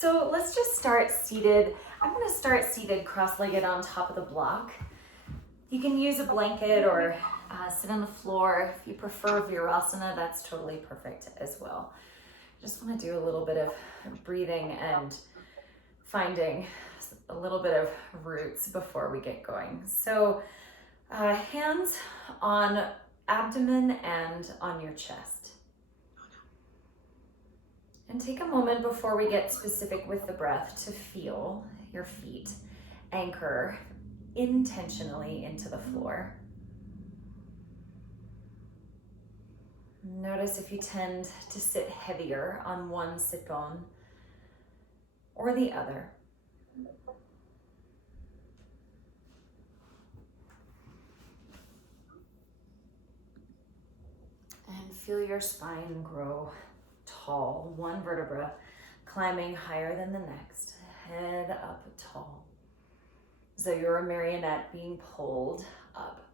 So let's just start seated. I'm gonna start seated cross-legged on top of the block. You can use a blanket or sit on the floor. If you prefer Virasana, that's totally perfect as well. Just wanna do a little bit of breathing and finding a little bit of roots before we get going. So hands on abdomen and on your chest. And take a moment before we get specific with the breath to feel your feet anchor intentionally into the floor. Notice if you tend to sit heavier on one sit bone or the other. And feel your spine grow tall, one vertebra climbing higher than the next, head up tall. So you're a marionette being pulled up.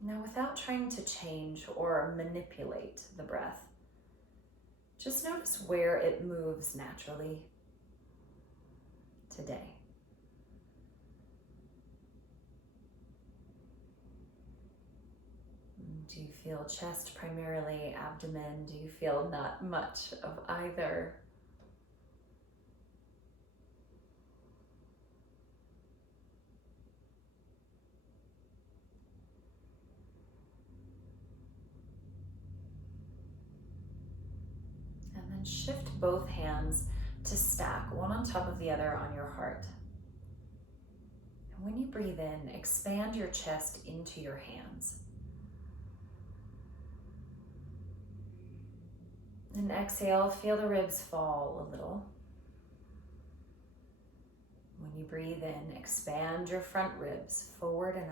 Now, without trying to change or manipulate the breath, just notice where it moves naturally today. Do you feel chest primarily, abdomen? Do you feel not much of either? And then shift both hands to stack, one on top of the other on your heart. And when you breathe in, expand your chest into your hands. And exhale, feel the ribs fall a little. When you breathe in, expand your front ribs forward and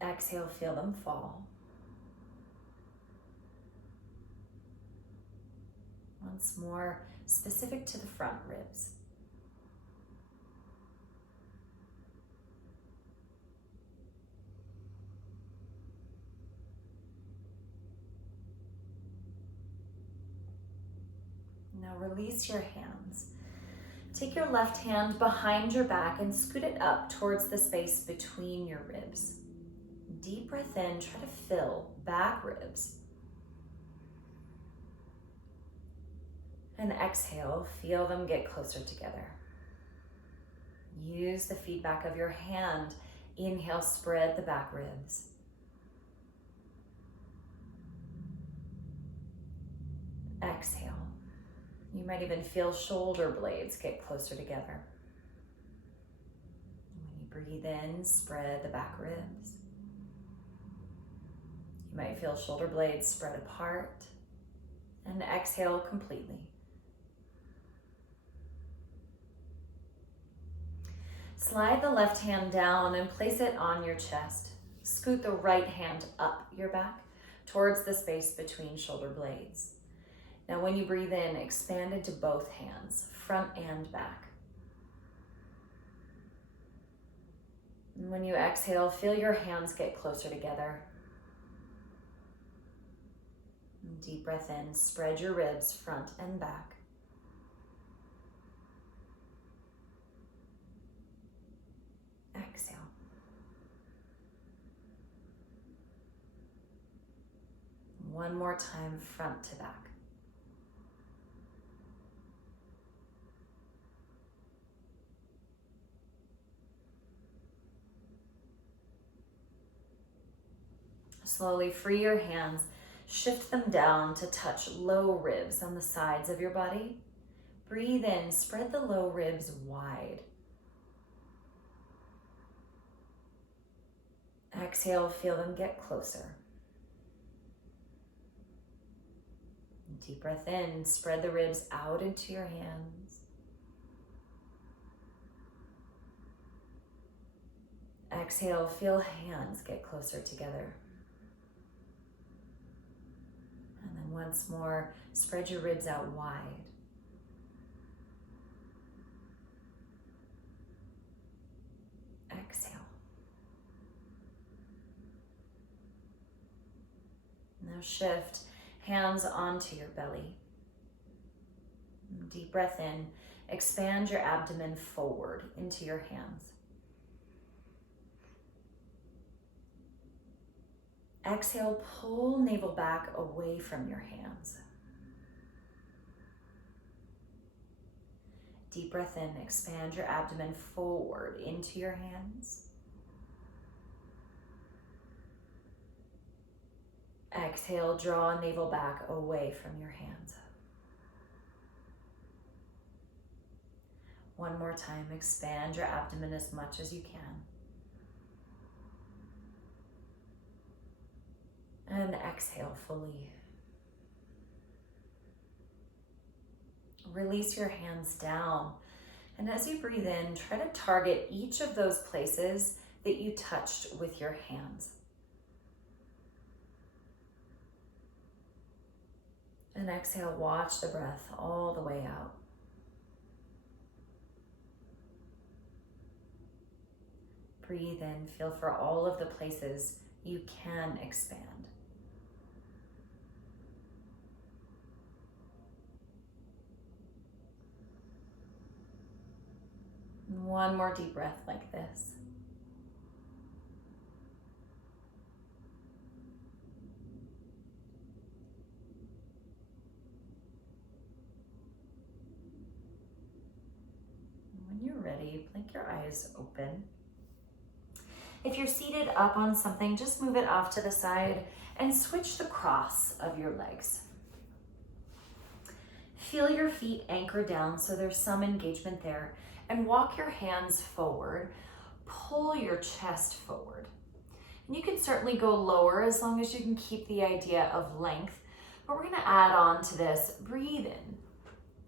up. Exhale, feel them fall. Once more, specific to the front ribs. Now release your hands. Take your left hand behind your back and scoot it up towards the space between your ribs. Deep breath in, try to fill back ribs. And exhale, feel them get closer together. Use the feedback of your hand. Inhale, spread the back ribs. Exhale. You might even feel shoulder blades get closer together. When you breathe in, spread the back ribs. You might feel shoulder blades spread apart. And exhale completely. Slide the left hand down and place it on your chest. Scoot the right hand up your back towards the space between shoulder blades. Now when you breathe in, expand into both hands, front and back. And when you exhale, feel your hands get closer together. And deep breath in, spread your ribs front and back. Exhale. One more time, front to back. Slowly free your hands, shift them down to touch low ribs on the sides of your body. Breathe in, spread the low ribs wide. Exhale, feel them get closer. Deep breath in, spread the ribs out into your hands. Exhale, feel hands get closer together. And then once more, spread your ribs out wide. Exhale. shift hands onto your belly. Deep breath in. Expand your abdomen forward into your hands. Exhale, pull navel back away from your hands. Deep breath in, expand your abdomen forward into your hands. Exhale, draw navel back away from your hands. One more time, expand your abdomen as much as you can. And exhale fully. Release your hands down. And as you breathe in, try to target each of those places that you touched with your hands. And exhale, watch the breath all the way out. Breathe in, feel for all of the places you can expand. One more deep breath like this. When you're ready, blink your eyes open. If you're seated up on something, just move it off to the side and switch the cross of your legs. Feel your feet anchor down so there's some engagement there, and walk your hands forward. Pull your chest forward. And you can certainly go lower as long as you can keep the idea of length, but we're gonna add on to this. Breathe in.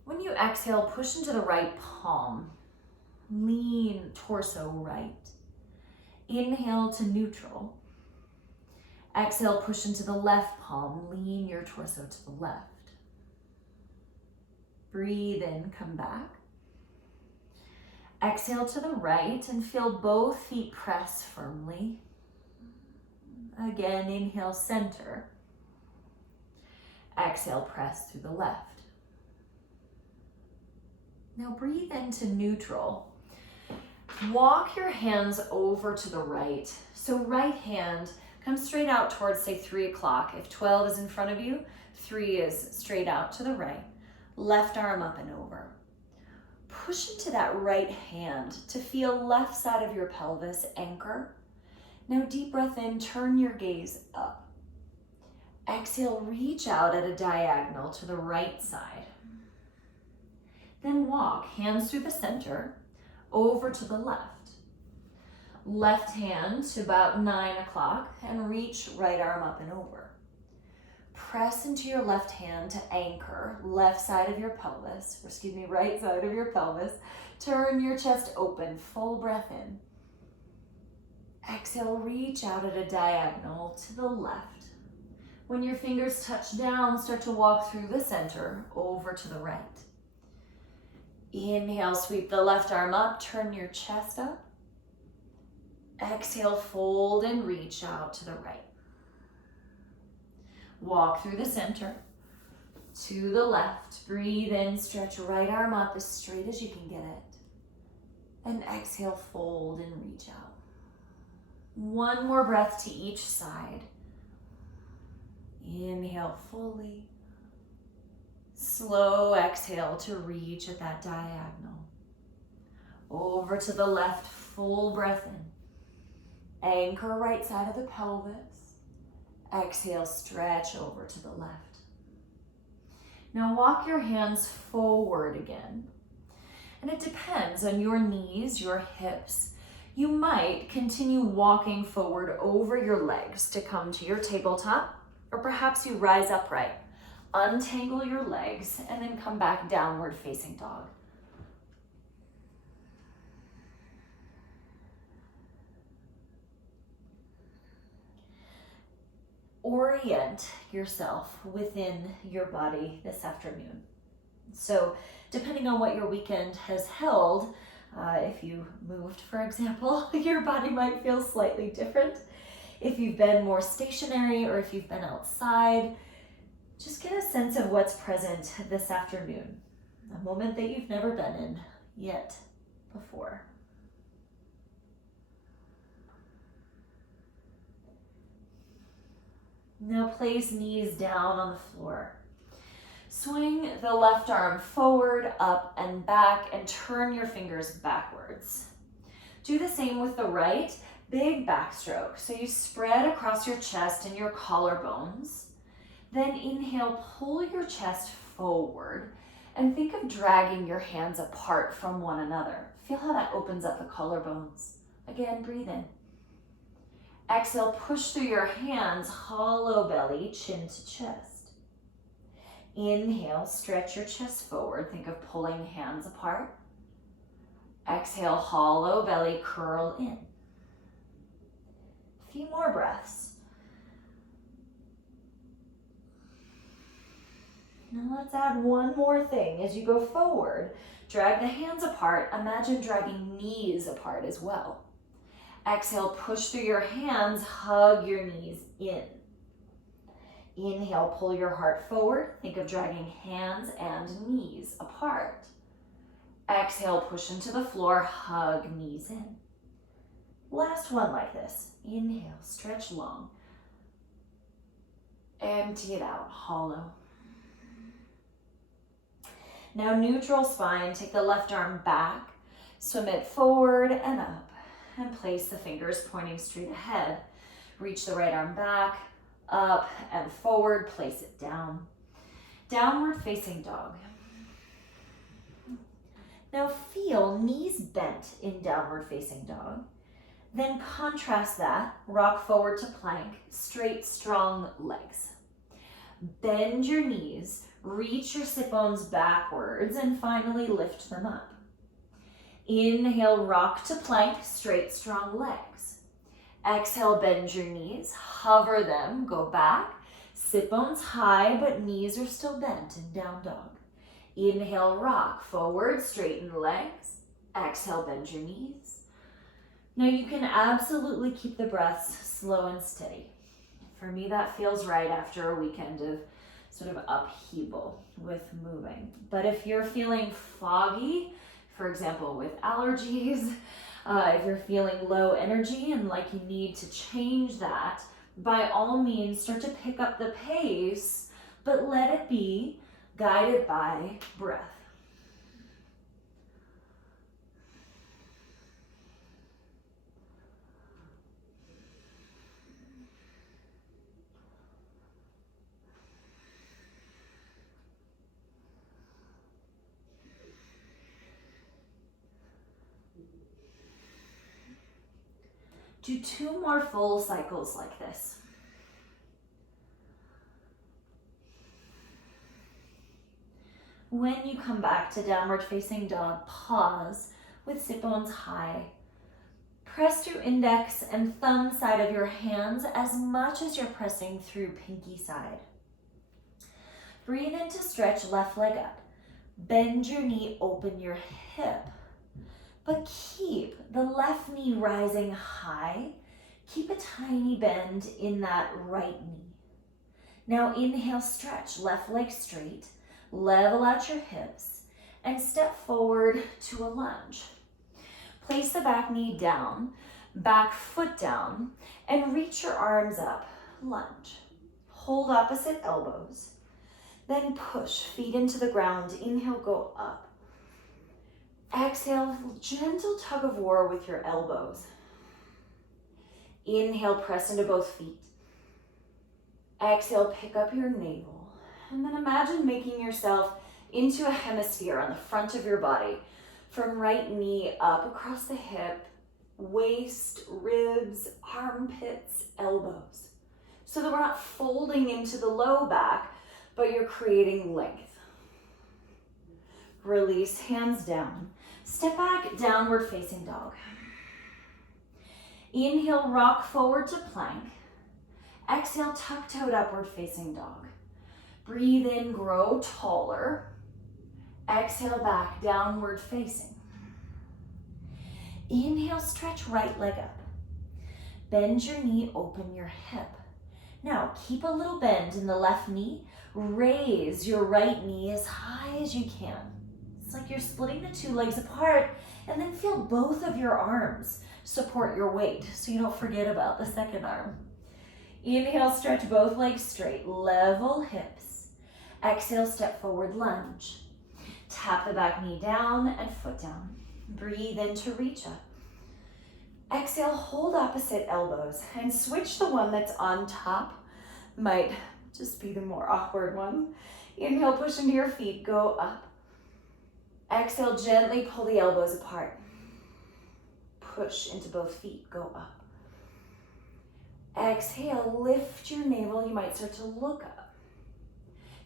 When you exhale, push into the right palm. Lean torso right. Inhale to neutral. Exhale, push into the left palm. Lean your torso to the left. Breathe in, come back. Exhale to the right and feel both feet press firmly. Again, inhale, center. Exhale, press through the left. Now breathe into neutral. Walk your hands over to the right. So right hand comes straight out towards, say, 3 o'clock. If 12 is in front of you, 3 is straight out to the right. Left arm up and over. Push into that right hand to feel left side of your pelvis anchor. Now deep breath in, turn your gaze up. Exhale, reach out at a diagonal to the right side. Then walk, hands through the center, over to the left. Left hand to about 9 o'clock and reach right arm up and over. Press into your left hand to anchor left side of your pelvis, right side of your pelvis. Turn your chest open, full breath in. Exhale, reach out at a diagonal to the left. When your fingers touch down, start to walk through the center, over to the right. Inhale, sweep the left arm up, turn your chest up. Exhale, fold and reach out to the right. Walk through the center, to the left. Breathe in, stretch right arm up as straight as you can get it. And exhale, fold and reach out. One more breath to each side. Inhale fully. Slow exhale to reach at that diagonal. Over to the left, full breath in. Anchor right side of the pelvis. Exhale, stretch over to the left. Now walk your hands forward again. And it depends on your knees, your hips. You might continue walking forward over your legs to come to your tabletop, or perhaps you rise upright. Untangle your legs and then come back downward facing dog. Orient yourself within your body this afternoon. So depending on what your weekend has held, if you moved, for example, your body might feel slightly different. if you've been more stationary or if you've been outside, just get a sense of what's present this afternoon, a moment that you've never been in yet before. Now place knees down on the floor. Swing the left arm forward, up, and back, and turn your fingers backwards. Do the same with the right, big backstroke. So you spread across your chest and your collarbones. Then inhale, pull your chest forward, and think of dragging your hands apart from one another. Feel how that opens up the collarbones. Again, breathe in. Exhale, push through your hands, hollow belly, chin to chest. Inhale, stretch your chest forward. Think of pulling hands apart. Exhale, hollow belly, curl in. A few more breaths. Now let's add one more thing. As you go forward, drag the hands apart. Imagine dragging knees apart as well. Exhale, push through your hands, hug your knees in. Inhale, pull your heart forward. Think of dragging hands and knees apart. Exhale, push into the floor, hug knees in. Last one like this. Inhale, stretch long. Empty it out, hollow. Now neutral spine, take the left arm back, swim it forward and up, and place the fingers pointing straight ahead. Reach the right arm back, up and forward, place it down. Downward facing dog. Now feel knees bent in downward facing dog. Then contrast that, rock forward to plank, straight, strong legs. Bend your knees, reach your sit bones backwards, and finally lift them up. Inhale, rock to plank, straight, strong legs. Exhale, bend your knees, hover them, go back. Sit bones high, but knees are still bent in down dog. Inhale, rock forward, straighten legs. Exhale, bend your knees. Now you can absolutely keep the breaths slow and steady. For me, that feels right after a weekend of sort of upheaval with moving. But if you're feeling foggy, for example, with allergies, if you're feeling low energy and like you need to change that, by all means, start to pick up the pace, but let it be guided by breath. Do 2 more full cycles like this. When you come back to downward facing dog, pause with sit bones high. Press through index and thumb side of your hands as much as you're pressing through pinky side. Breathe in to stretch left leg up. Bend your knee, open your hip. But keep the left knee rising high. Keep a tiny bend in that right knee. Now inhale, stretch, left leg straight, level out your hips, and step forward to a lunge. Place the back knee down, back foot down, and reach your arms up, lunge. Hold opposite elbows, then push, feet into the ground. Inhale, go up. Exhale, gentle tug of war with your elbows. Inhale, press into both feet. Exhale, pick up your navel. And then imagine making yourself into a hemisphere on the front of your body. From right knee up across the hip, waist, ribs, armpits, elbows. So that we're not folding into the low back, but you're creating length. Release, hands down. Step back, downward facing dog. Inhale, rock forward to plank. Exhale, tuck-toed upward facing dog. Breathe in, grow taller. Exhale, back, downward facing. Inhale, stretch right leg up. Bend your knee, open your hip. Now, keep a little bend in the left knee. Raise your right knee as high as you can. It's like you're splitting the two legs apart, and then feel both of your arms support your weight so you don't forget about the second arm. Inhale, stretch both legs straight, level hips. Exhale, step forward, lunge. Tap the back knee down and foot down. Breathe in to reach up. Exhale, hold opposite elbows and switch the one that's on top. Might just be the more awkward one. Inhale, push into your feet, go up. Exhale, gently pull the elbows apart. Push into both feet, go up. Exhale, lift your navel. You might start to look up.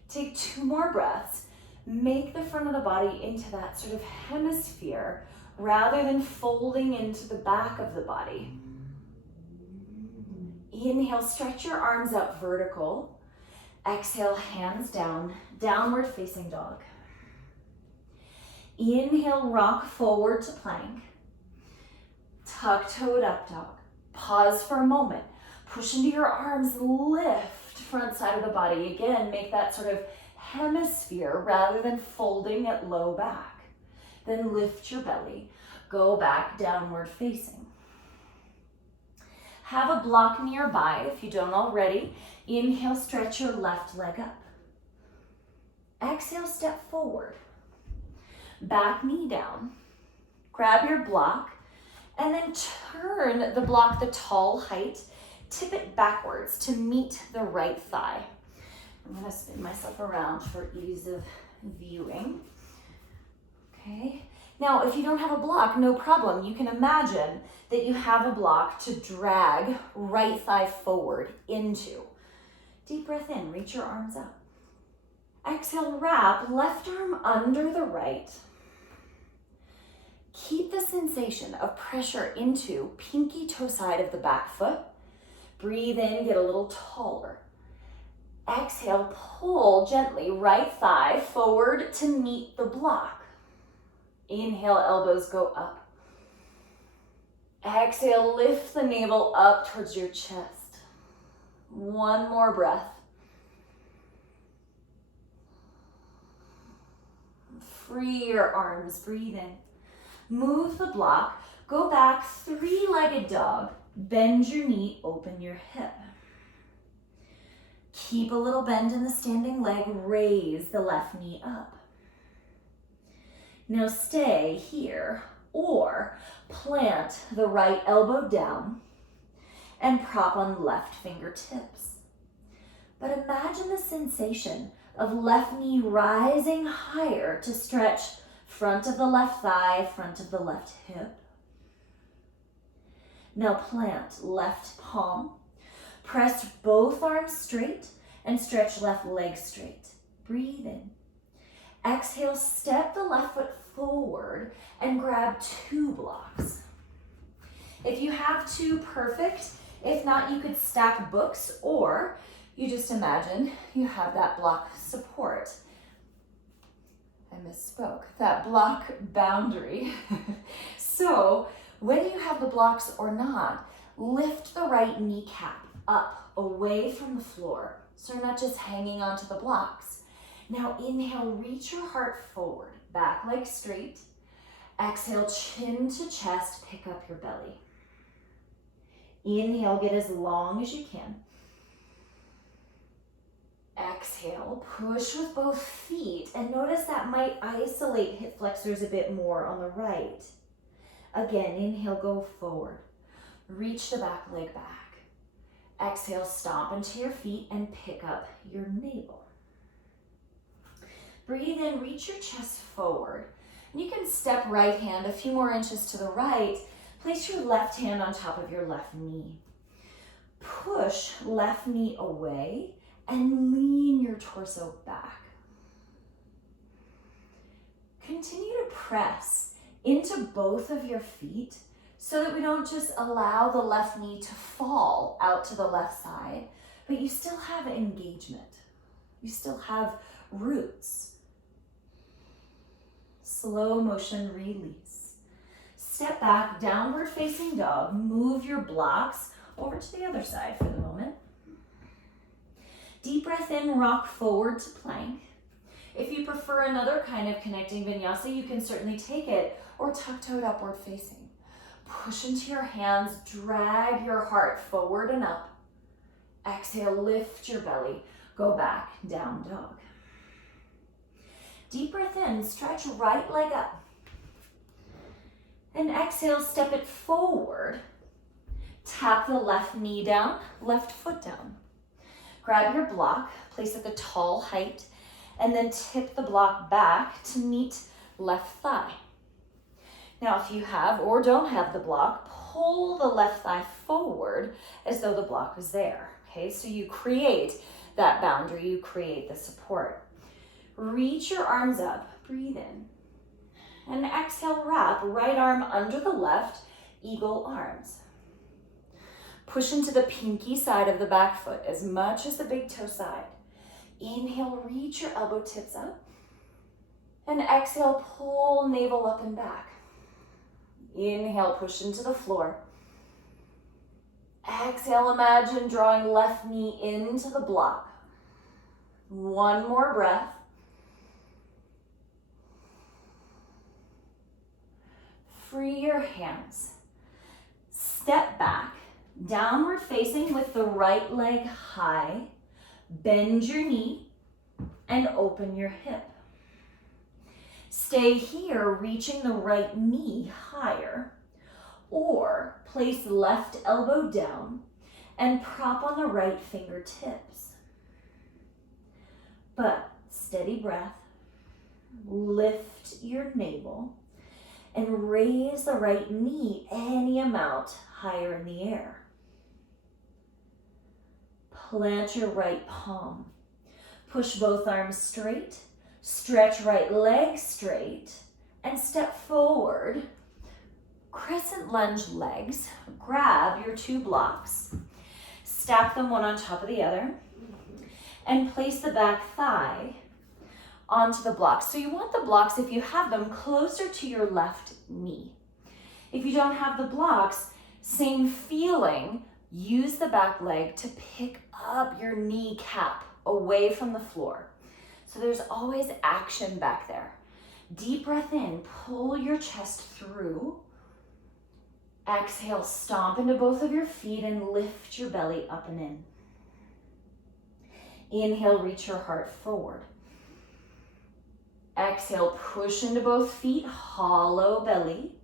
Take 2 more breaths. Make the front of the body into that sort of hemisphere rather than folding into the back of the body. Inhale, stretch your arms up vertical. Exhale, hands down, downward facing dog. Inhale, rock forward to plank. Tuck-toed up dog. Pause for a moment. Push into your arms, lift front side of the body. Again, make that sort of hemisphere rather than folding at low back. Then lift your belly. Go back, downward facing. Have a block nearby if you don't already. Inhale, stretch your left leg up. Exhale, step forward. Back knee down. Grab your block and then turn the block the tall height. Tip it backwards to meet the right thigh. I'm gonna spin myself around for ease of viewing. Okay. Now, if you don't have a block, no problem. You can imagine that you have a block to drag right thigh forward into. Deep breath in, reach your arms up. Exhale, wrap left arm under the right. Keep the sensation of pressure into pinky toe side of the back foot. Breathe in, get a little taller. Exhale, pull gently right thigh forward to meet the block. Inhale, elbows go up. Exhale, lift the navel up towards your chest. One more breath. Free your arms, breathe in. Move the block, go back, 3-legged dog. Bend your knee, open your hip. Keep a little bend in the standing leg, raise the left knee up. Now stay here or plant the right elbow down and prop on left fingertips. But imagine the sensation of left knee rising higher to stretch front of the left thigh, front of the left hip. Now plant left palm. Press both arms straight and stretch left leg straight. Breathe in. Exhale, step the left foot forward and grab 2 blocks. If you have 2, perfect. If not, you could stack books or you just imagine you have that block support. I misspoke. That block boundary. So whether you have the blocks or not, lift the right kneecap up away from the floor. So you're not just hanging onto the blocks. Now inhale, reach your heart forward, back leg straight. Exhale, chin to chest, pick up your belly. Inhale, get as long as you can. Exhale, push with both feet, and notice that might isolate hip flexors a bit more on the right. Again, inhale, go forward. Reach the back leg back. Exhale, stomp into your feet and pick up your navel. Breathe in, reach your chest forward. And you can step right hand a few more inches to the right. Place your left hand on top of your left knee. Push left knee away and lean your torso back. Continue to press into both of your feet so that we don't just allow the left knee to fall out to the left side, but you still have engagement. You still have roots. Slow motion release. Step back, downward facing dog. Move your blocks over to the other side for the moment. Deep breath in, rock forward to plank. If you prefer another kind of connecting vinyasa, you can certainly take it or tuck-toed upward facing. Push into your hands, drag your heart forward and up. Exhale, lift your belly, go back, down dog. Deep breath in, stretch right leg up. And exhale, step it forward. Tap the left knee down, left foot down. Grab your block, place it at a tall height, and then tip the block back to meet left thigh. Now, if you have or don't have the block, pull the left thigh forward as though the block was there. Okay, so you create that boundary, you create the support. Reach your arms up, breathe in. And exhale, wrap right arm under the left, eagle arms. Push into the pinky side of the back foot as much as the big toe side. Inhale, reach your elbow tips up. And exhale, pull navel up and back. Inhale, push into the floor. Exhale, imagine drawing left knee into the block. One more breath. Free your hands. Step back, downward facing with the right leg high. Bend your knee and open your hip. Stay here, reaching the right knee higher, or place left elbow down and prop on the right fingertips. But steady breath, lift your navel, and raise the right knee any amount higher in the air. Plant your right palm. Push both arms straight, stretch right leg straight, and step forward. Crescent lunge legs. Grab your two blocks, stack them one on top of the other, and place the back thigh onto the blocks. So you want the blocks, if you have them, closer to your left knee. If you don't have the blocks, same feeling, use the back leg to pick up your kneecap away from the floor. So there's always action back there. Deep breath in, pull your chest through. Exhale, stomp into both of your feet and lift your belly up and in. Inhale, reach your heart forward. Exhale, push into both feet, hollow belly.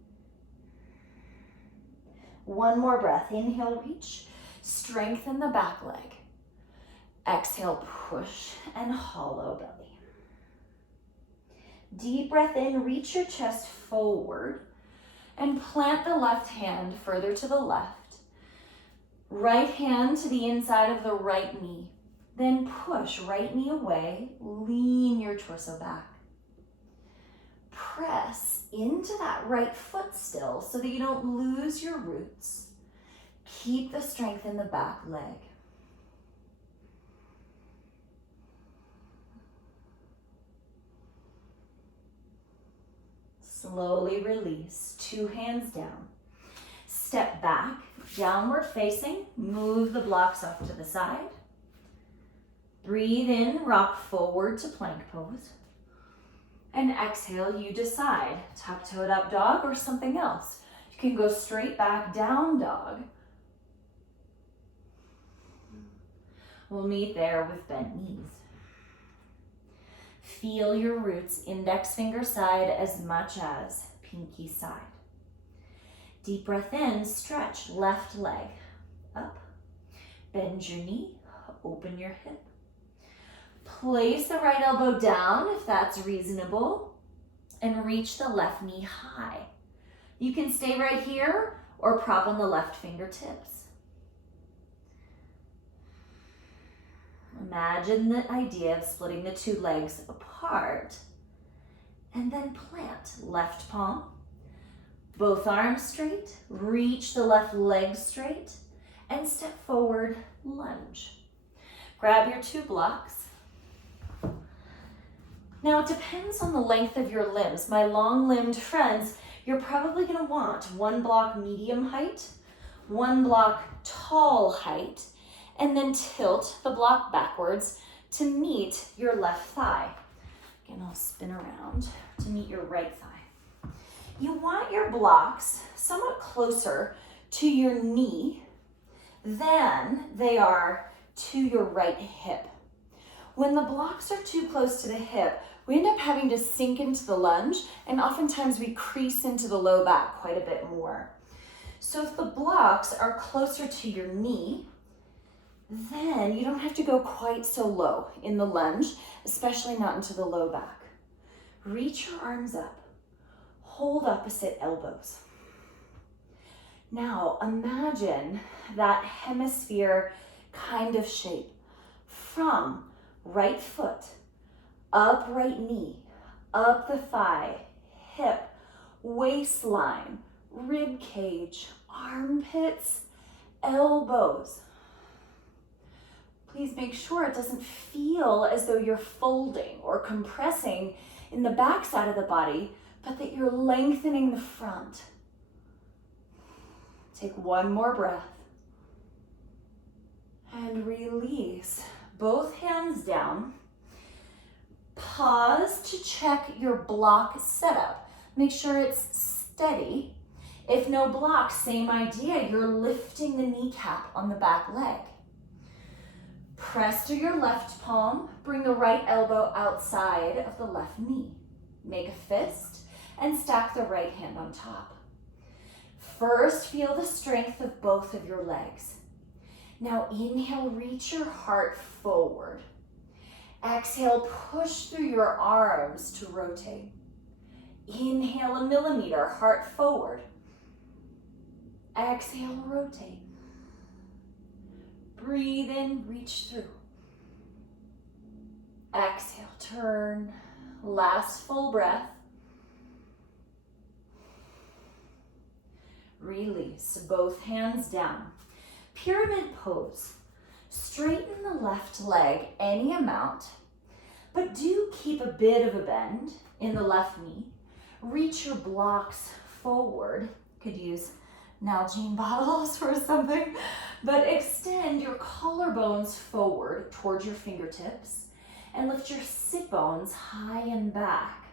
One more breath. Inhale, reach. Strengthen the back leg. Exhale, push and hollow belly. Deep breath in, reach your chest forward and plant the left hand further to the left. Right hand to the inside of the right knee. Then push right knee away, lean your torso back. Press into that right foot still so that you don't lose your roots. Keep the strength in the back leg. Slowly release, two hands down. Step back, downward facing, move the blocks off to the side. Breathe in, rock forward to plank pose. And exhale, you decide, tuck-toed up dog or something else. You can go straight back, down dog. We'll meet there with bent knees. Feel your roots, index finger side as much as pinky side. Deep breath in, stretch left leg up. Bend your knee, open your hip. Place the right elbow down if that's reasonable, and reach the left knee high. You can stay right here or prop on the left fingertips. Imagine the idea of splitting the two legs apart, and then plant left palm, both arms straight, reach the left leg straight, and step forward, lunge. Grab your two blocks. Now it depends on the length of your limbs. My long-limbed friends, you're probably gonna want one block medium height, One block tall height, and then tilt the block backwards to meet your left thigh. Again, I'll spin around to meet your right thigh. You want your blocks somewhat closer to your knee than they are to your right hip. When the blocks are too close to the hip, we end up having to sink into the lunge, and oftentimes we crease into the low back quite a bit more. So if the blocks are closer to your knee, then you don't have to go quite so low in the lunge, especially not into the low back. Reach your arms up, hold opposite elbows. Now imagine that hemisphere kind of shape from right foot, up right knee, up the thigh, hip, waistline, rib cage, armpits, elbows. Please make sure it doesn't feel as though you're folding or compressing in the back side of the body, but that you're lengthening the front. Take one more breath and release. Both hands down. Pause to check your block setup. Make sure it's steady. If no block, same idea. You're lifting the kneecap on the back leg. Press to your left palm. Bring the right elbow outside of the left knee. Make a fist and stack the right hand on top. First, feel the strength of both of your legs. Now inhale, reach your heart forward. Exhale, push through your arms to rotate. Inhale 1 millimeter, heart forward. Exhale, rotate. Breathe in, reach through. Exhale, turn. Last full breath. Release, both hands down. Pyramid pose. Straighten the left leg any amount, but do keep a bit of a bend in the left knee. Reach your blocks forward. Could use Nalgene bottles or something, but extend your collarbones forward towards your fingertips and lift your sit bones high and back.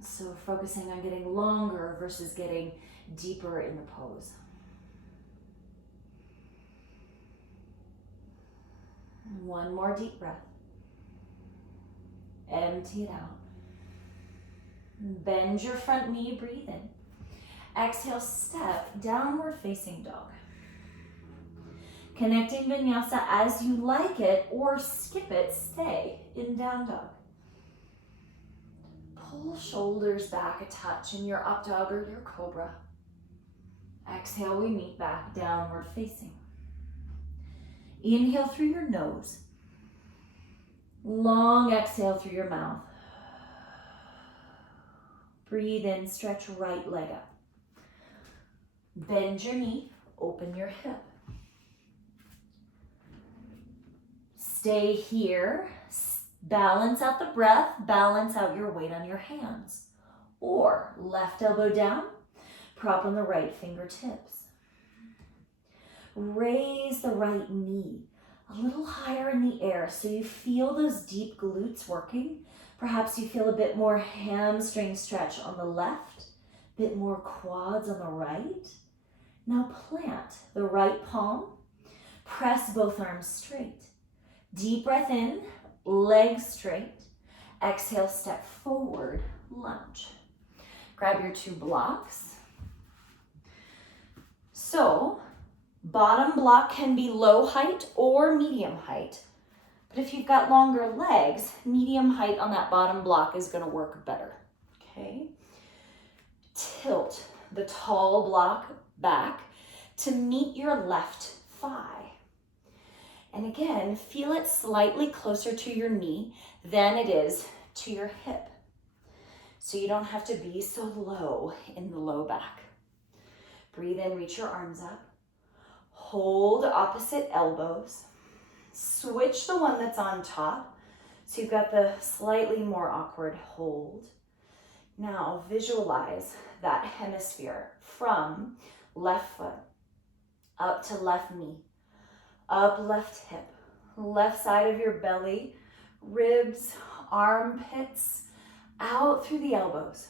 So focusing on getting longer versus getting deeper in the pose. One more deep breath. Empty it out. Bend your front knee, breathe in. Exhale, step downward facing dog. Connecting vinyasa as you like it or skip it, stay in down dog. Pull shoulders back a touch in your up dog or your cobra. Exhale, we meet back downward facing. Inhale through your nose. Long exhale through your mouth. Breathe in, stretch right leg up. Bend your knee, open your hip. Stay here. Balance out the breath, balance out your weight on your hands. Or left elbow down, prop on the right fingertips. Raise the right knee a little higher in the air so you feel those deep glutes working. Perhaps you feel a bit more hamstring stretch on the left, a bit more quads on the right. Now plant the right palm, press both arms straight. Deep breath in, legs straight. Exhale, step forward, lunge. Grab your 2 blocks. So, bottom block can be low height or medium height. But if you've got longer legs, medium height on that bottom block is gonna work better, okay? Tilt the tall block back to meet your left thigh. And again, feel it slightly closer to your knee than it is to your hip. So you don't have to be so low in the low back. Breathe in, reach your arms up. Hold opposite elbows. Switch the one that's on top. So you've got the slightly more awkward hold. Now visualize that hemisphere from left foot up to left knee, up left hip, left side of your belly, ribs, armpits, out through the elbows.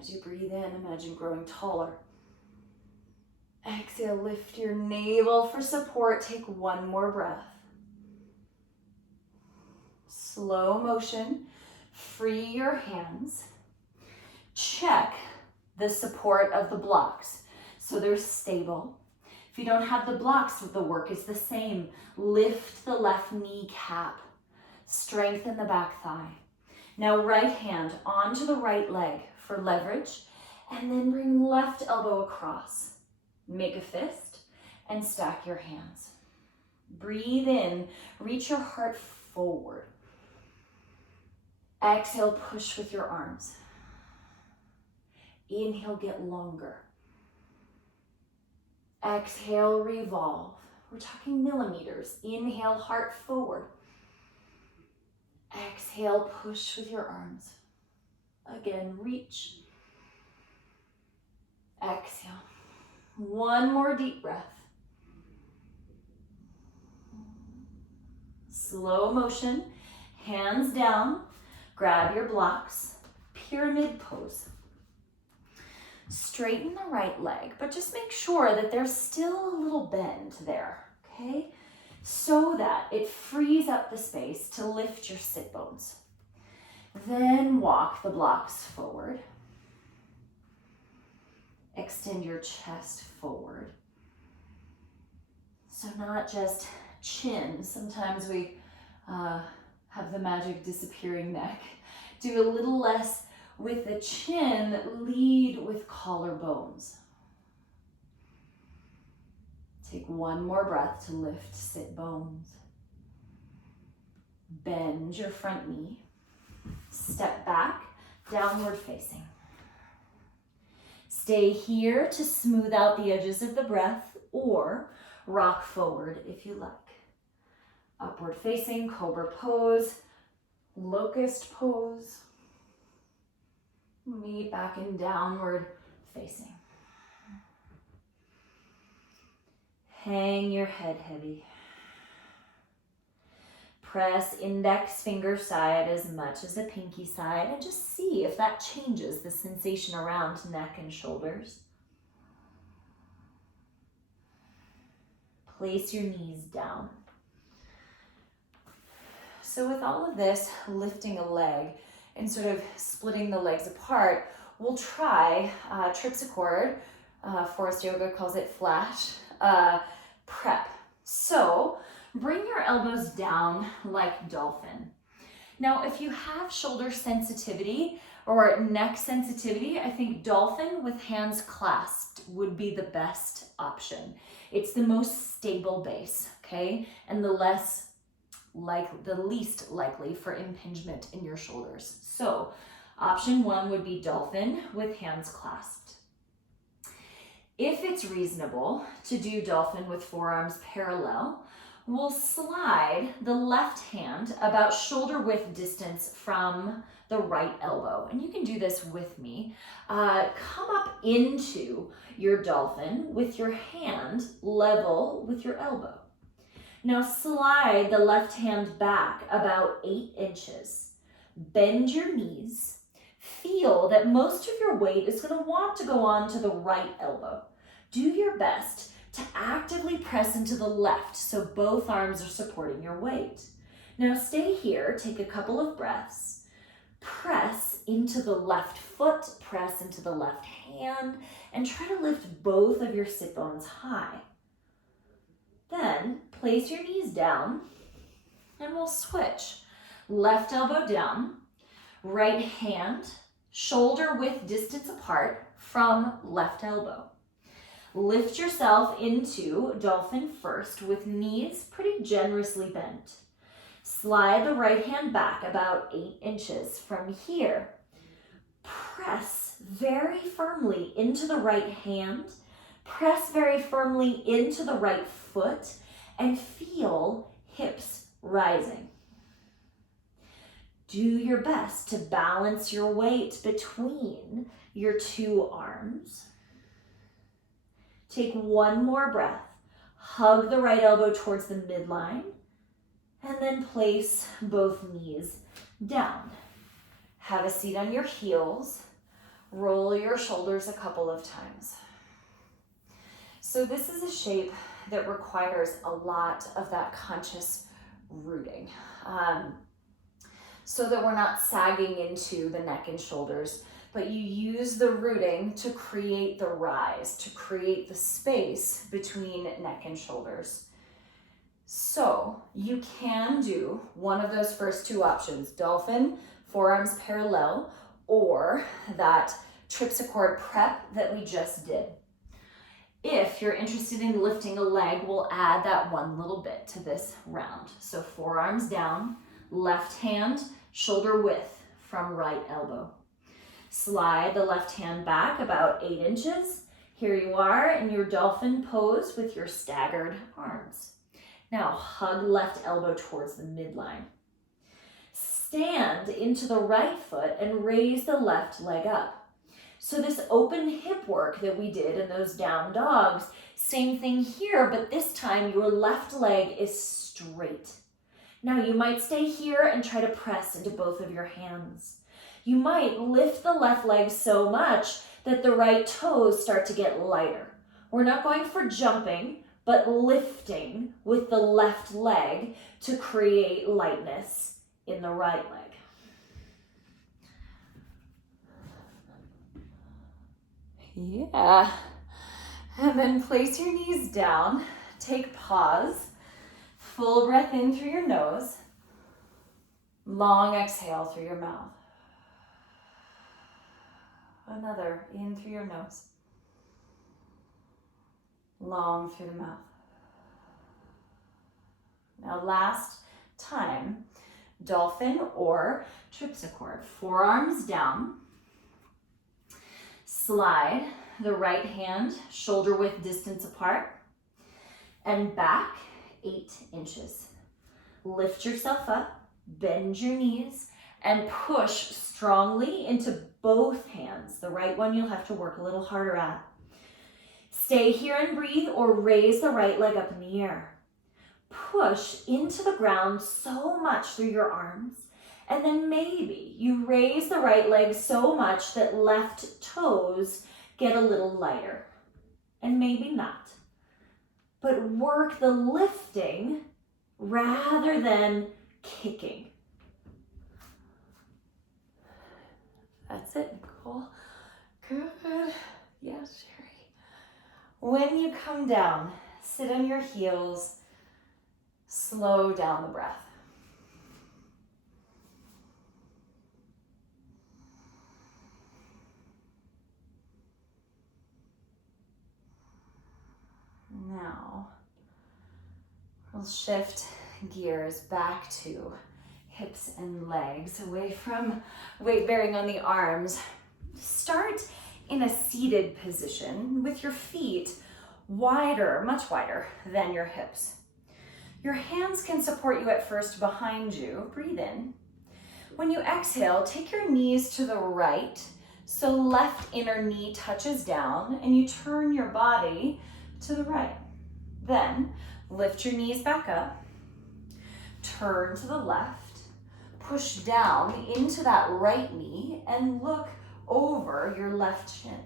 As you breathe in, imagine growing taller. Exhale, lift your navel for support. Take one more breath. Slow motion, free your hands. Check the support of the blocks so they're stable. If you don't have the blocks, the work is the same. Lift the left kneecap. Strengthen the back thigh. Now right hand onto the right leg for leverage, and then bring left elbow across. Make a fist and stack your hands. Breathe in, reach your heart forward. Exhale, push with your arms. Inhale, get longer. Exhale, revolve. We're talking millimeters. Inhale, heart forward. Exhale, push with your arms. Again, reach. Exhale. One more deep breath. Slow motion, hands down, grab your blocks, pyramid pose. Straighten the right leg, but just make sure that there's still a little bend there, okay? So that it frees up the space to lift your sit bones. Then walk the blocks forward. Extend your chest forward. So not just chin. Sometimes we have the magic disappearing neck. Do a little less with the chin, lead with collarbones. Take one more breath to lift sit bones. Bend your front knee. Step back, downward facing. Stay here to smooth out the edges of the breath, or rock forward if you like. Upward facing, cobra pose, locust pose. Meet back in downward facing. Hang your head heavy. Press index finger side as much as the pinky side and just see if that changes the sensation around neck and shoulders. Place your knees down. So with all of this, lifting a leg and sort of splitting the legs apart, we'll try tripsichord, Forest Yoga calls it flash, prep. So bring your elbows down like dolphin. Now, if you have shoulder sensitivity or neck sensitivity, I think dolphin with hands clasped would be the best option. It's the most stable base, okay? And the least likely for impingement in your shoulders. So option one would be dolphin with hands clasped. If it's reasonable to do dolphin with forearms parallel, we'll slide the left hand about shoulder width distance from the right elbow. And you can do this with me. Come up into your dolphin with your hand level with your elbow. Now slide the left hand back about 8 inches. Bend your knees. Feel that most of your weight is going to want to go on to the right elbow. Do your best to actively press into the left so both arms are supporting your weight. Now stay here, take a couple of breaths. Press into the left foot, press into the left hand, and try to lift both of your sit bones high. Then place your knees down and we'll switch. Left elbow down, right hand, shoulder width distance apart from left elbow. Lift yourself into dolphin first with knees pretty generously bent. Slide the right hand back about 8 inches. From here, press very firmly into the right hand, press very firmly into the right foot, and feel hips rising. 3, 2, 1, Do your best to balance your weight between your two arms. Take one more breath. Hug the right elbow towards the midline, and then place both knees down. Have a seat on your heels. Roll your shoulders a couple of times. So this is a shape that requires a lot of that conscious rooting, so that we're not sagging into the neck and shoulders, but you use the rooting to create the rise, to create the space between neck and shoulders. So you can do one of those first two options, Dolphin, forearms parallel, or that tripsichord prep that we just did. If you're interested in lifting a leg, we'll add that one little bit to this round. So forearms down, left hand, shoulder width from right elbow. Slide the left hand back about 8 inches. Here you are in your dolphin pose with your staggered arms. Now hug left elbow towards the midline. Stand into the right foot and raise the left leg up. So this open hip work that we did in those down dogs, same thing here, but this time your left leg is straight. Now you might stay here and try to press into both of your hands. You might lift the left leg so much that the right toes start to get lighter. We're not going for jumping, but lifting with the left leg to create lightness in the right leg. Yeah, and then place your knees down, take pause, full breath in through your nose, long exhale through your mouth. Another in through your nose, long through the mouth. Now last time, dolphin or tripsichord, forearms down. Slide the right hand shoulder width distance apart and back 8 inches. Lift yourself up, bend your knees, and push strongly into both hands. The right one you'll have to work a little harder at. Stay here and breathe or raise the right leg up in the air. Push into the ground so much through your arms. And then maybe you raise the right leg so much that left toes get a little lighter. And maybe not. But work the lifting rather than kicking. That's it, Nicole. Good. Yes, Sherry. When you come down, sit on your heels. Slow down the breath. Now, we'll shift gears back to hips and legs, away from weight bearing on the arms. Start in a seated position with your feet wider, much wider than your hips. Your hands can support you at first behind you. Breathe in. When you exhale, take your knees to the right, so left inner knee touches down, and you turn your body to the right. Then lift your knees back up, turn to the left, push down into that right knee, and look over your left shin.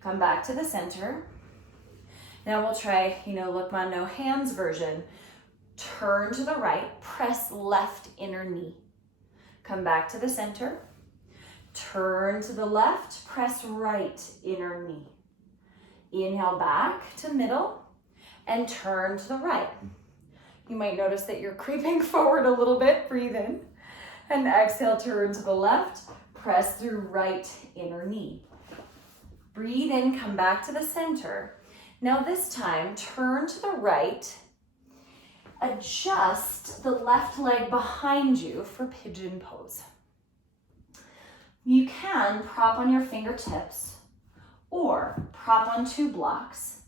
Come back to the center. Now we'll try, look ma no hands version. Turn to the right, press left inner knee. Come back to the center. Turn to the left, press right inner knee. Inhale back to middle and turn to the right. You might notice that you're creeping forward a little bit. Breathe in. And exhale, turn to the left, press through right inner knee. Breathe in, come back to the center. Now this time, turn to the right. Adjust the left leg behind you for pigeon pose. You can prop on your fingertips or prop on 2 blocks,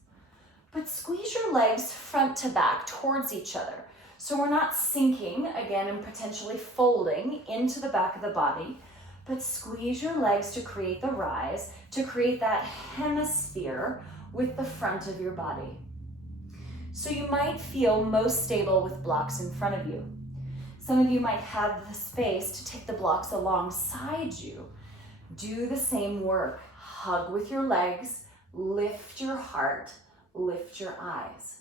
but squeeze your legs front to back towards each other So we're not sinking, again, and potentially folding into the back of the body, but squeeze your legs to create the rise, to create that hemisphere with the front of your body. So you might feel most stable with blocks in front of you. Some of you might have the space to take the blocks alongside you. Do the same work. Hug with your legs, lift your heart, lift your eyes.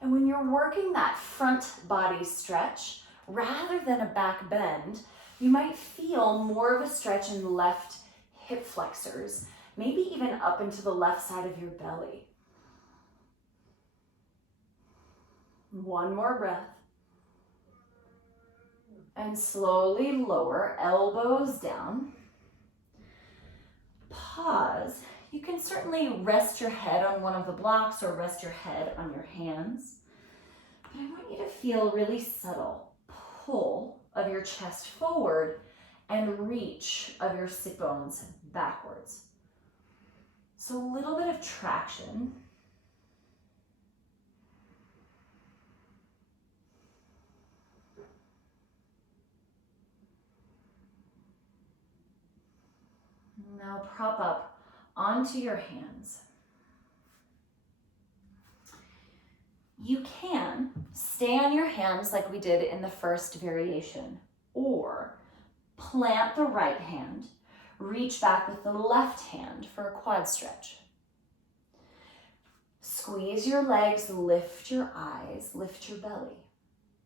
And when you're working that front body stretch, rather than a back bend, you might feel more of a stretch in the left hip flexors, maybe even up into the left side of your belly. One more breath. And slowly lower, elbows down. Pause. You can certainly rest your head on one of the blocks or rest your head on your hands. But I want you to feel really subtle pull of your chest forward and reach of your sit bones backwards. So a little bit of traction. Now prop up onto your hands. You can stay on your hands like we did in the first variation, or plant the right hand, reach back with the left hand for a quad stretch. Squeeze your legs, lift your eyes, lift your belly.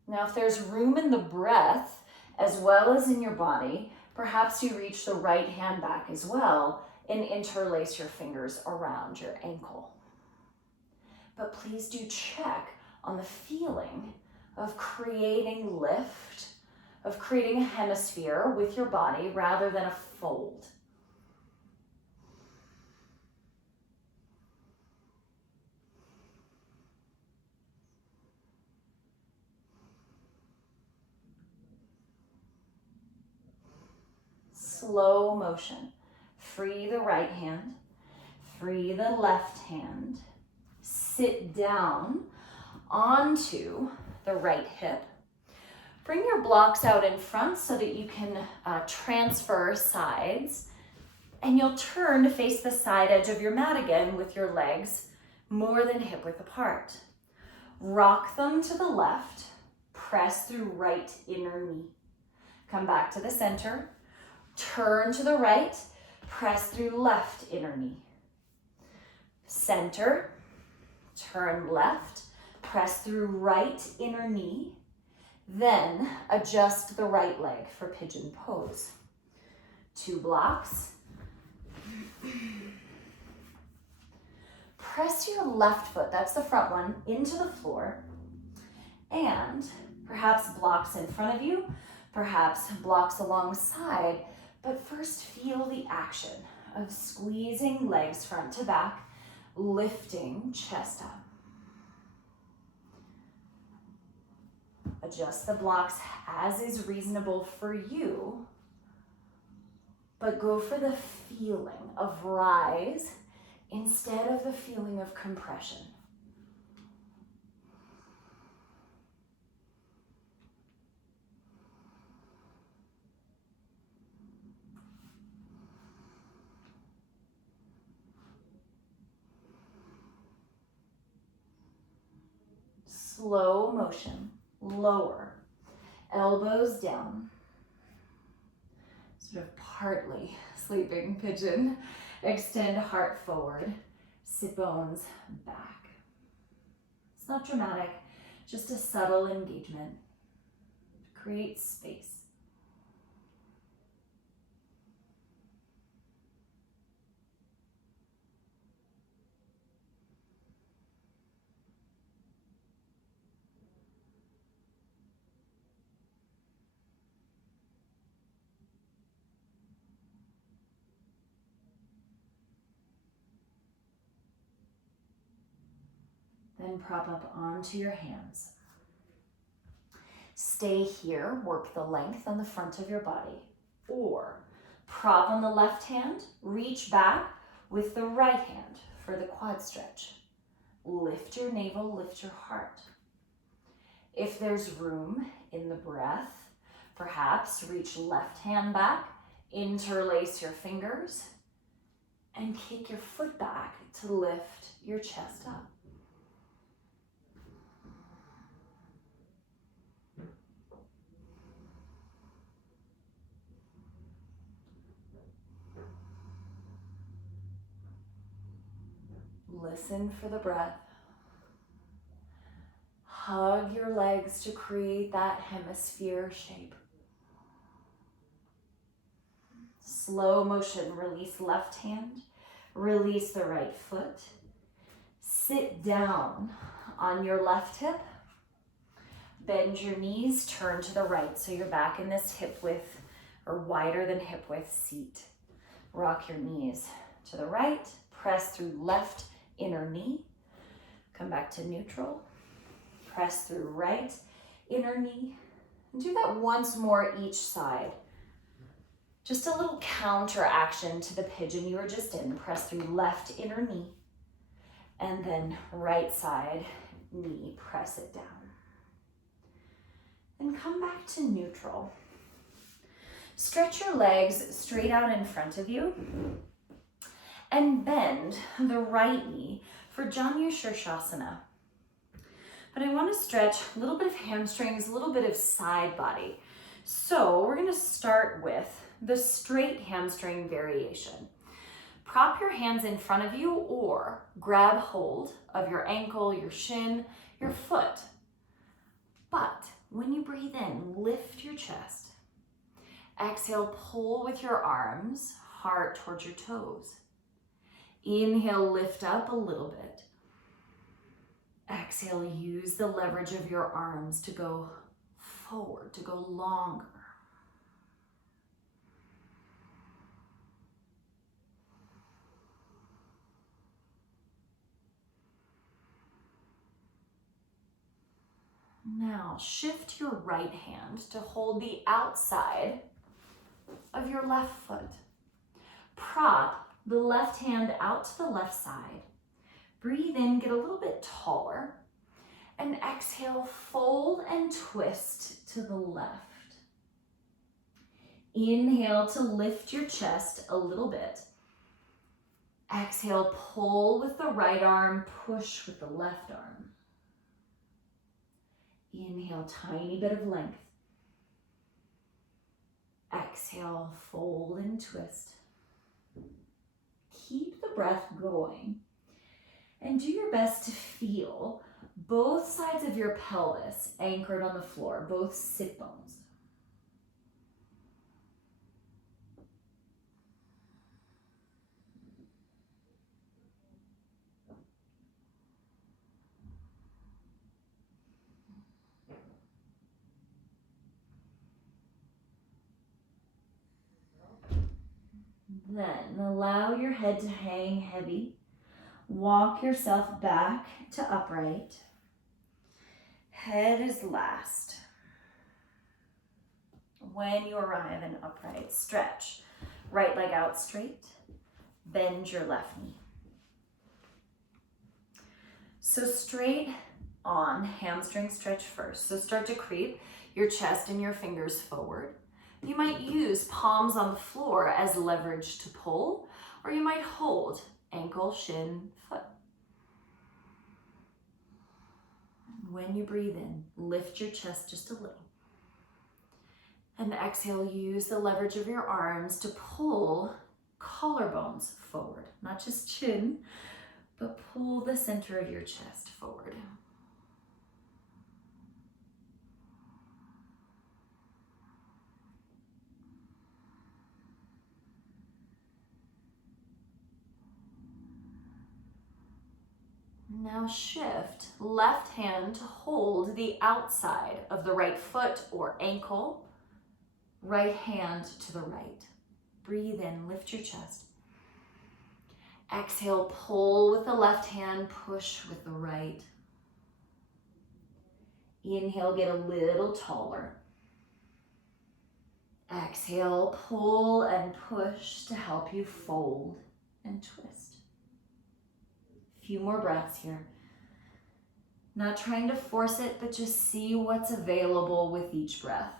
Now, if there's room in the breath as well as in your body, perhaps you reach the right hand back as well and interlace your fingers around your ankle. But please do check on the feeling of creating lift, of creating a hemisphere with your body rather than a fold. Slow motion. Free the right hand, free the left hand. Sit down onto the right hip. Bring your blocks out in front so that you can transfer sides, and you'll turn to face the side edge of your mat again with your legs more than hip width apart. Rock them to the left, press through right inner knee. Come back to the center, turn to the right, press through left inner knee. Center, turn left, press through right inner knee, then adjust the right leg for pigeon pose. 2 blocks. Press your left foot, that's the front one, into the floor, and perhaps blocks in front of you, perhaps blocks alongside, but first feel the action of squeezing legs front to back, lifting chest up. Adjust the blocks as is reasonable for you, but go for the feeling of rise instead of the feeling of compression. Slow motion, lower, elbows down, sort of partly sleeping pigeon. Extend heart forward, sit bones back. It's not dramatic, just a subtle engagement. Create space. Then prop up onto your hands. Stay here, work the length on the front of your body. Or prop on the left hand, reach back with the right hand for the quad stretch. Lift your navel, lift your heart. If there's room in the breath, perhaps reach left hand back, interlace your fingers, and kick your foot back to lift your chest up. Listen for the breath. Hug your legs to create that hemisphere shape. Slow motion, release left hand, release the right foot. Sit down on your left hip. Bend your knees, turn to the right so you're back in this hip width or wider than hip width seat. Rock your knees to the right, press through left inner knee. Come back to neutral. Press through right inner knee. And do that once more each side. Just a little counter action to the pigeon you were just in. Press through left inner knee. And then right side knee, press it down. And come back to neutral. Stretch your legs straight out in front of you. And bend the right knee for Janu Shirshasana. But I want to stretch a little bit of hamstrings, a little bit of side body. So we're going to start with the straight hamstring variation. Prop your hands in front of you or grab hold of your ankle, your shin, your foot. But when you breathe in, lift your chest. Exhale, pull with your arms, heart towards your toes. Inhale, lift up a little bit. Exhale, use the leverage of your arms to go forward, to go longer. Now, shift your right hand to hold the outside of your left foot. Prop the left hand out to the left side. Breathe in, get a little bit taller, and exhale, fold and twist to the left. Inhale to lift your chest a little bit. Exhale, pull with the right arm, push with the left arm. Inhale, tiny bit of length. Exhale, fold and twist. Keep the breath going. And do your best to feel both sides of your pelvis anchored on the floor, both sit bones. Then allow your head to hang heavy. Walk yourself back to upright. Head is last. When you arrive in upright, stretch. Right leg out straight. Bend your left knee. So straight on, hamstring stretch first. So start to creep your chest and your fingers forward. You might use palms on the floor as leverage to pull, or you might hold ankle, shin, foot. When you breathe in, lift your chest just a little. And exhale, use the leverage of your arms to pull collarbones forward. Not just chin, but pull the center of your chest forward. Now shift left hand to hold the outside of the right foot or ankle, right hand to the right. Breathe in, lift your chest. Exhale, pull with the left hand, push with the right. Inhale, get a little taller. Exhale, pull and push to help you fold and twist. Few more breaths here. Not trying to force it, but just see what's available with each breath.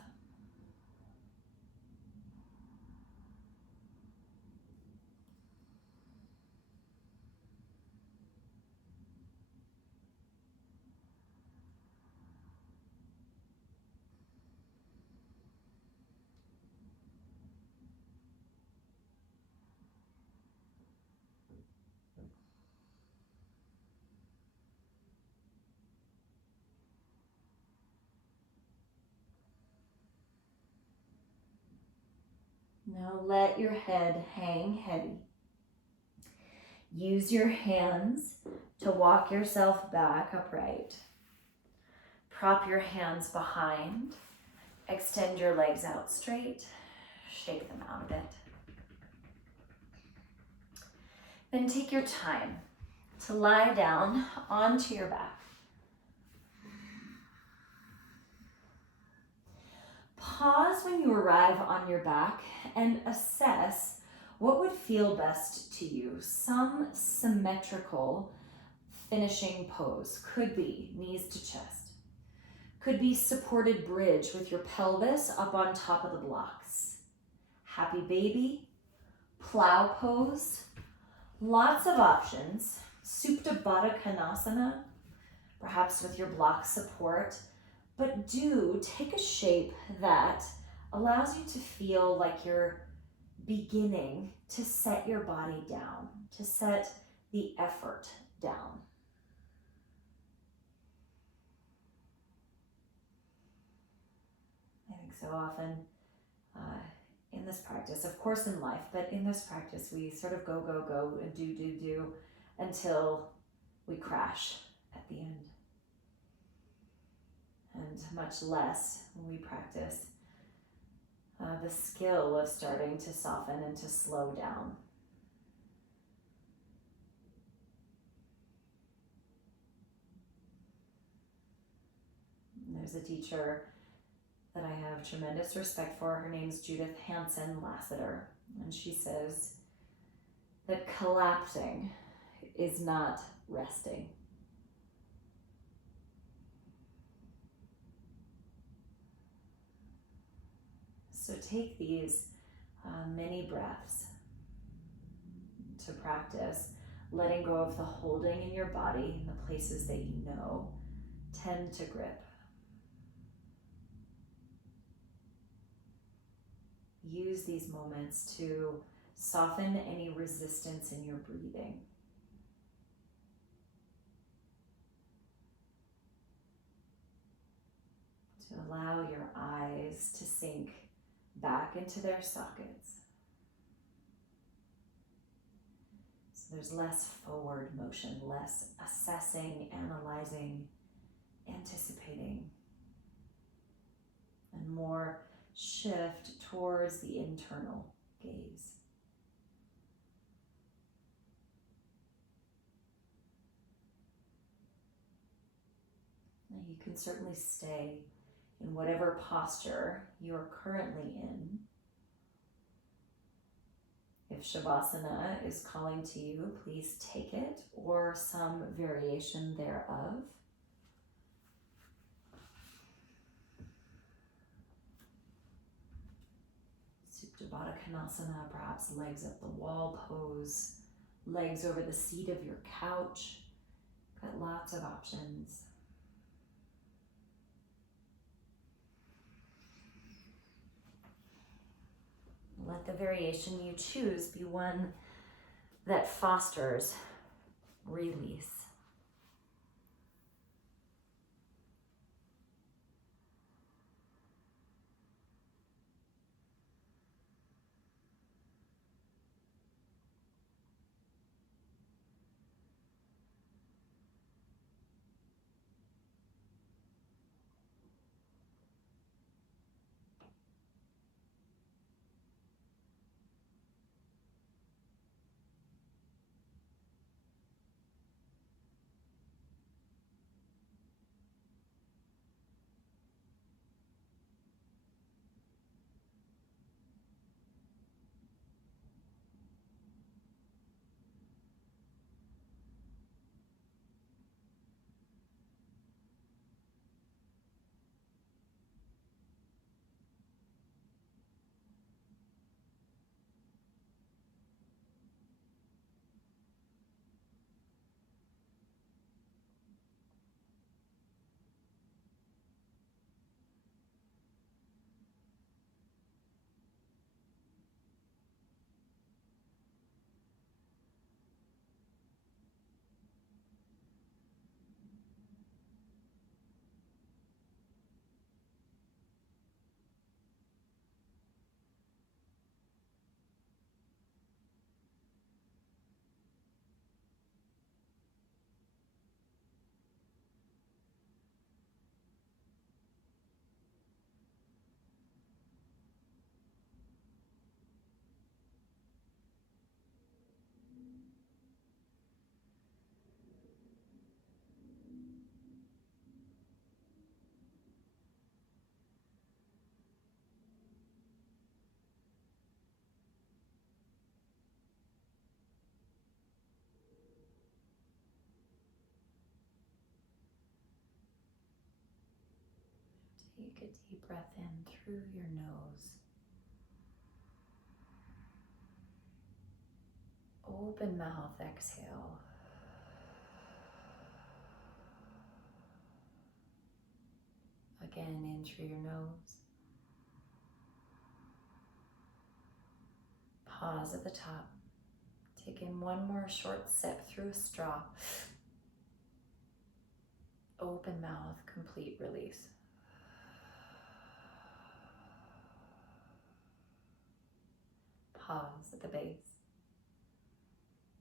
Now let your head hang heavy. Use your hands to walk yourself back upright. Prop your hands behind. Extend your legs out straight. Shake them out a bit. Then take your time to lie down onto your back. Pause when you arrive on your back and assess what would feel best to you. Some symmetrical finishing pose could be knees to chest. Could be supported bridge with your pelvis up on top of the blocks. Happy baby, plow pose, lots of options. Supta Baddha Konasana, perhaps with your block support. But do take a shape that allows you to feel like you're beginning to set your body down, to set the effort down. I think so often in this practice, of course in life, but in this practice, we sort of go, and do until we crash at the end. And much less when we practice the skill of starting to soften and to slow down. And there's a teacher that I have tremendous respect for. Her name's Judith Hansen Lassiter, and she says that collapsing is not resting. So take these many breaths to practice letting go of the holding in your body in the places that you know tend to grip. Use these moments to soften any resistance in your breathing. To allow your eyes to sink back into their sockets. So there's less forward motion, less assessing, analyzing, anticipating, and more shift towards the internal gaze. Now you can certainly stay in whatever posture you're currently in. If Shavasana is calling to you, please take it, or some variation thereof. Supta Baddha Konasana, perhaps legs up the wall pose, legs over the seat of your couch. Got lots of options. Let the variation you choose be one that fosters release. deep breath in through your nose. Open mouth, exhale. Again, in through your nose. Pause at the top. Take in one more short sip through a straw. Open mouth, complete release. Pause at the base.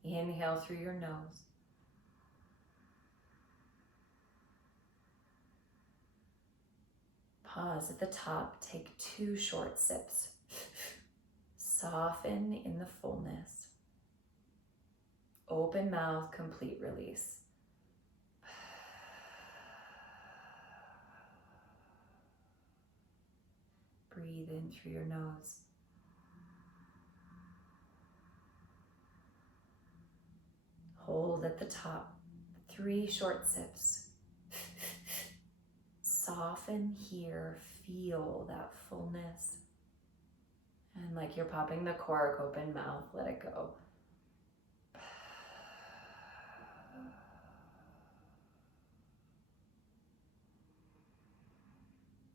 Inhale through your nose. Pause at the top. Take 2 short sips. Soften in the fullness. Open mouth, complete release. Breathe in through your nose. Hold at the top. 3 short sips. Soften here. Feel that fullness. And like you're popping the cork, open mouth, let it go.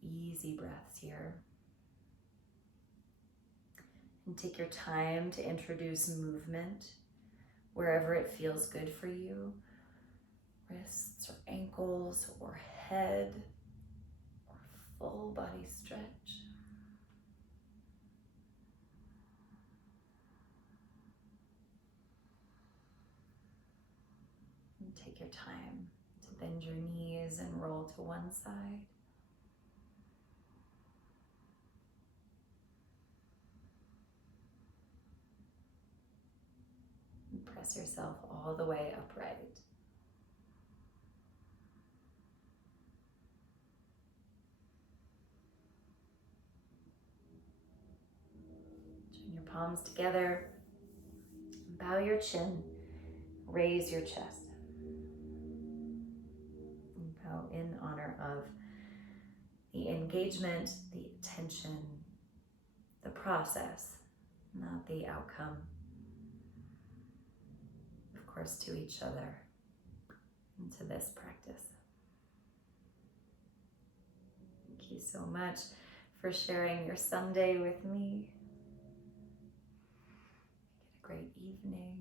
Easy breaths here. And take your time to introduce movement wherever it feels good for you. Wrists or ankles or head or full body stretch. And take your time to bend your knees and roll to one side. And press yourself all the way upright. Join your palms together. Bow your chin. Raise your chest. And bow in honor of the engagement, the attention, the process, not the outcome. Of course, to each other and to this practice. Thank you so much for sharing your Sunday with me. Get a great evening.